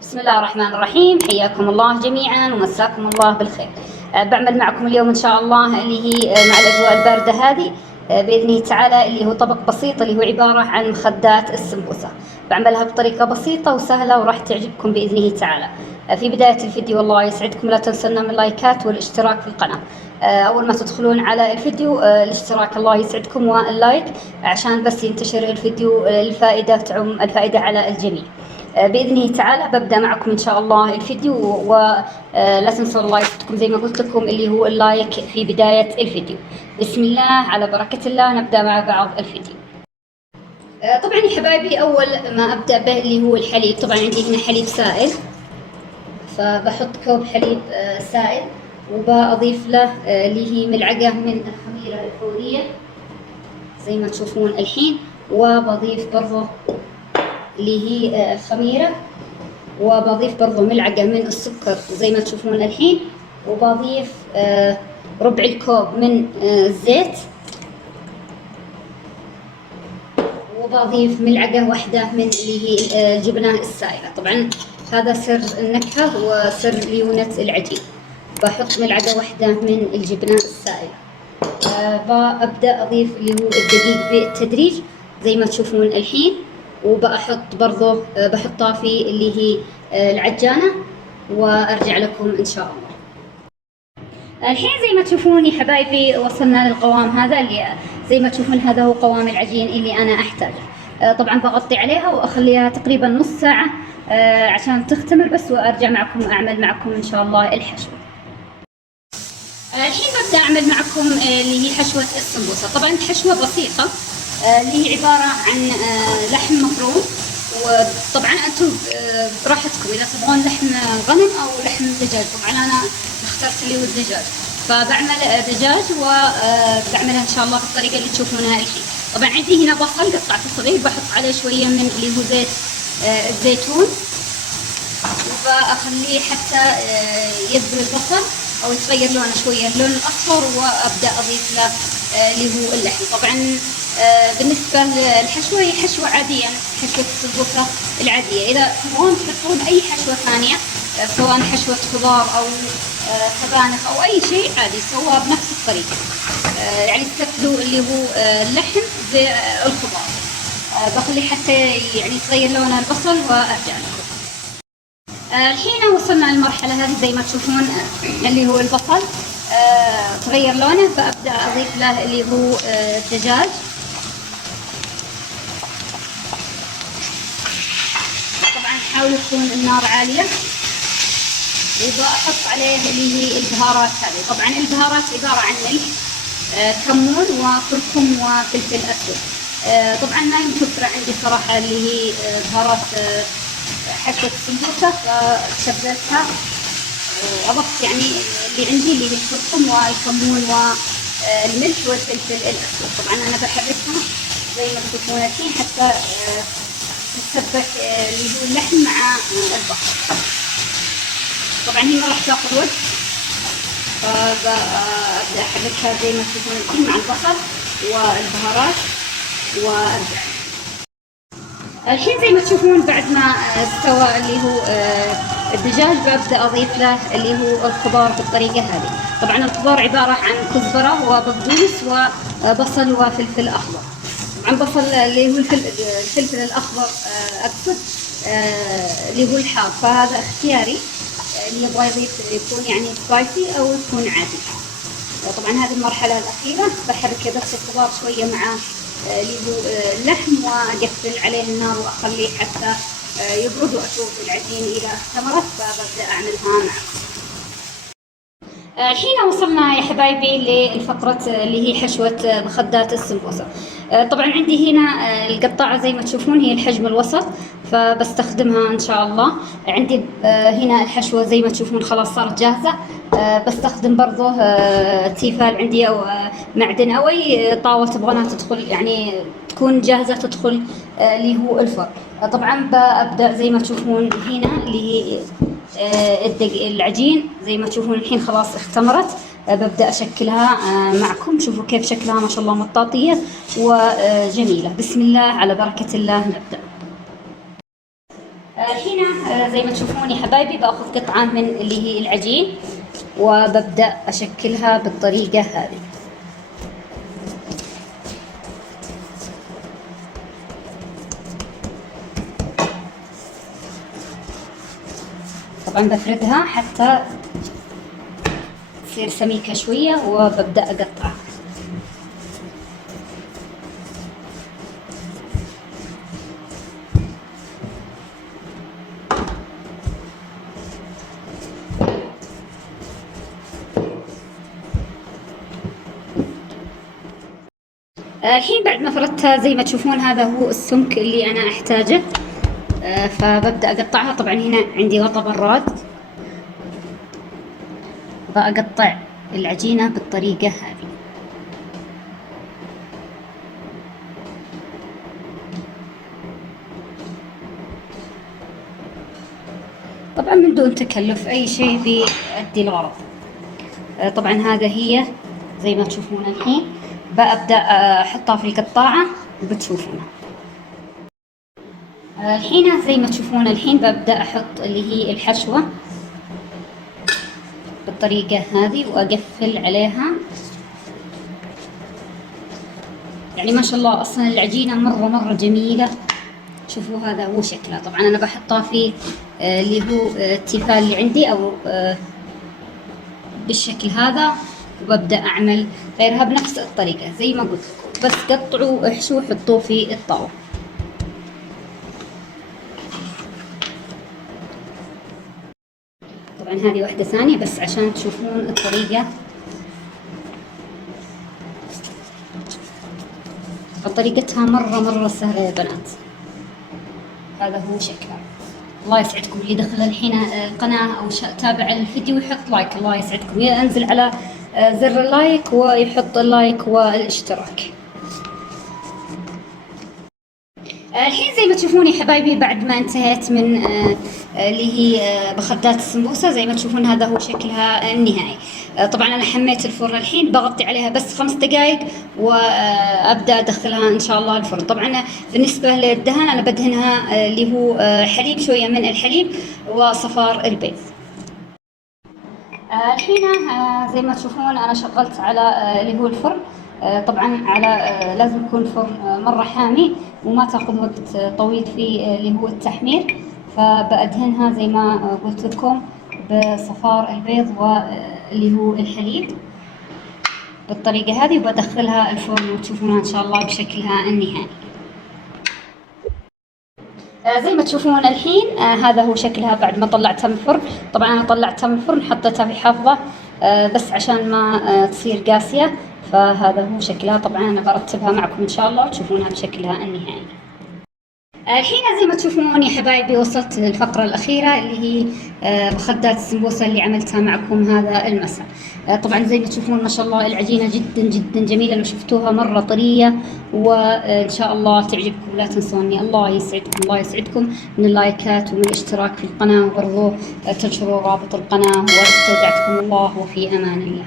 بسم الله الرحمن الرحيم، حياكم الله جميعا ومساكم الله بالخير. بعمل معكم اليوم ان شاء الله اللي هي مع الاجواء البارده هذه باذنه تعالى اللي هو طبق بسيط اللي هو عباره عن مخدات السمبوسه. بعملها بطريقه بسيطه وسهله وراح تعجبكم باذنه تعالى. في بدايه الفيديو الله يسعدكم لا تنسونا من اللايكات والاشتراك في القناه. اول ما تدخلون على الفيديو الاشتراك الله يسعدكم واللايك عشان بس ينتشر الفيديو الفائده تعم الفائده على الجميع. باذنه تعالى ببدا معكم ان شاء الله الفيديو، ولا تنسوا الله يسعدكم زي ما قلت لكم اللي هو اللايك في بدايه الفيديو. بسم الله على بركه الله نبدا مع بعض الفيديو. طبعا يا حبايبي اول ما ابدا به اللي هو الحليب، طبعا عندي هنا حليب سائل، فبحط كوب حليب سائل وبضيف له اللي هي ملعقه من الخميره الفوريه زي ما تشوفون الحين، وبضيف برضه اللي هي الخميرة، وبضيف برضو ملعقة من السكر زي ما تشوفون الحين، وبضيف ربع الكوب من الزيت، وبضيف ملعقة واحدة من اللي هي الجبنة السائلة. طبعا هذا سر النكهة وسر ليونة العجين. بحط ملعقة واحدة من الجبنة السائلة. ببدأ أضيف اللي هو الدقيق بالتدريج زي ما تشوفون الحين، وبحط برضه بحطها في اللي هي العجانة وارجع لكم ان شاء الله. الحين زي ما تشوفون يا حبايبي وصلنا للقوام هذا اللي زي ما تشوفون هذا هو قوام العجين اللي انا احتاجه. طبعا بغطي عليها واخليها تقريبا نص ساعة عشان تختمر بس، وارجع معكم اعمل معكم ان شاء الله الحشو. الحين ببدأ اعمل معكم اللي هي حشوة السمبوسة. طبعا حشوة بسيطة اللي هي عبارة عن لحم مفروم، وطبعا انتم براحتكم اذا تبغون لحم غنم او لحم دجاج. طبعا انا اخترت اللي هو الدجاج، فبعمل دجاج وبعملها ان شاء الله بالطريقه اللي تشوفونها الحين. طبعا عندي هنا بصل قطعته صغير، بحط عليه شويه من اللي هو زيت الزيتون، وبخليه حتى يذبل البصل او يتغير لونه شويه اللون الاصفر، وابدا اضيف له اللي هو اللحم. طبعا بالنسبه للحشوه هي حشوه عاديه، حشوه السمبوسه العاديه. اذا تبغون تحطون اي حشوه ثانيه سواء حشوه خضار او سبانخ او اي شيء عادي سووها بنفس الطريقه، يعني استبدلوا اللي هو اللحم بالخضار. بخلي حتى يعني يتغير لون البصل وارجع لكم. الحين وصلنا للمرحله هذه زي ما تشوفون اللي هو البصل تغير لونه، فابدا اضيف له اللي هو الدجاج. طبعا حاولوا تكون النار عاليه، وبحط عليه اللي هي البهارات هذه. طبعا البهارات عباره عن ملح، كمون وكركم وفلفل اسود. طبعا ما هي متوفره عندي صراحه اللي هي بهارات حشوه السمبوسه، فشبكتها وأضفت يعني اللي عندي اللي هي الكركم والكمون والملح والفلفل الأسود. طبعا أنا بحركها زي ما تشوفون الحين حتى تتسبك اللي هو اللحم مع البصل. طبعا هي ما راح تاخذ وقت، فأبدأ أحركها زي ما تشوفون الحين مع البصل والبهارات وأرجع. الحين زي ما تشوفون بعد ما استوى اللي هو الدجاج ببدأ أضيف له اللي هو الخضار بالطريقة هذه. طبعا الخضار عبارة عن كزبرة وبقدونس وبصل وفلفل أخضر. طبعا بصل اللي هو الفلفل الأخضر أقصد اللي هو الحار، فهذا اختياري اللي يبغى يضيف يكون يعني سبايسي أو يكون عادي. طبعا هذه المرحلة الأخيرة بحرك بس الخضار شوية مع اللي هو اللحم، واقفل عليه النار واخليه حتى يبرد، واشوف العجين اذا اختمرت فببدا اعملها معكم. الحين وصلنا يا حبايبي للفقرة اللي هي حشوة مخدات السمبوسة. طبعا عندي هنا القطاعة زي ما تشوفون هي الحجم الوسط، فبستخدمها ان شاء الله. عندي هنا الحشوة زي ما تشوفون خلاص صارت جاهزة. بستخدم برضه تيفال عندي او معدن او اي طاوة تبغونها تدخل يعني تكون جاهزة تدخل اللي هو الفرن. طبعا ببدأ زي ما تشوفون هنا اللي هي العجين زي ما تشوفون الحين خلاص اختمرت. ببدأ أشكلها معكم. شوفوا كيف شكلها ما شاء الله مطاطية وجميلة. بسم الله على بركة الله نبدأ. الحين زي ما تشوفون يا حبايبي باخذ قطعة من اللي هي العجين وببدأ أشكلها بالطريقة هذه. طبعا بفردها حتى تصير سميكة شوية وببدأ أقطعها. الحين بعد ما فردتها زي ما تشوفون هذا هو السمك اللي أنا أحتاجه. فببدأ أقطعها. طبعا هنا عندي غطا براد، بقطع العجينة بالطريقة هذه. طبعا من دون تكلف، أي شيء بيؤدي الغرض. طبعا هذا هي زي ما تشوفون. الحين ببدأ أحطها في القطاعة وبتشوفونها. الحين زي ما تشوفون الحين ببدأ أحط اللي هي الحشوة بالطريقة هذه وأقفل عليها. يعني ما شاء الله أصلا العجينة مرة جميلة. شوفوا هذا هو شكلها. طبعا أنا بحطها في اللي هو التيفال اللي عندي أو بالشكل هذا، وببدأ أعمل غيرها بنفس الطريقة زي ما قلت لكم، بس قطعوا احشوا حطوه في الطاولة. طبعا هذه واحدة ثانية بس عشان تشوفون الطريقة. طريقتها مرة سهلة يا بنات. هذا هو شكلها. الله يسعدكم اللي دخل الحين القناة أو تابع الفيديو يحط لايك. الله يسعدكم، ينزل على زر اللايك ويحط اللايك والاشتراك. الحين زي ما تشوفون يا حبايبي بعد ما انتهيت من اللي هي مخدات السمبوسة، زي ما تشوفون هذا هو شكلها النهائي. طبعا انا حميت الفرن الحين، بغطي عليها بس 5 دقائق وابدا ادخلها ان شاء الله الفرن. طبعا بالنسبه للدهن انا بدهنها اللي هو حليب، شويه من الحليب وصفار البيض. الحين زي ما تشوفون انا شغلت على اللي هو الفرن. طبعا على لازم يكون الفرن مره حامي وما تاخذ وقت طويل في اللي هو التحمير. فبأدهنها زي ما قلت لكم بصفار البيض واللي هو الحليب بالطريقه هذه، وبدخلها الفرن وتشوفونها ان شاء الله بشكلها النهائي. زي ما تشوفون الحين هذا هو شكلها بعد ما طلعتها من الفرن. طبعا انا طلعتها من الفرن حطيتها في حافظه بس عشان ما تصير قاسيه. فهذا هو شكلها. طبعا انا برتبها معكم ان شاء الله وتشوفونها بشكلها النهائي. الحين زي ما تشوفون يا حبايبي وصلت للفقرة الأخيرة اللي هي مخدات السمبوسة اللي عملتها معكم هذا المساء. طبعا زي ما تشوفون ما شاء الله العجينة جدا جميلة. لو شفتوها مرة طرية وإن شاء الله تعجبكم. لا تنسوني الله يسعدكم من اللايكات ومن الاشتراك في القناة، وبرضو تنشروا رابط القناة. واستودعتكم الله وفي أمان الله.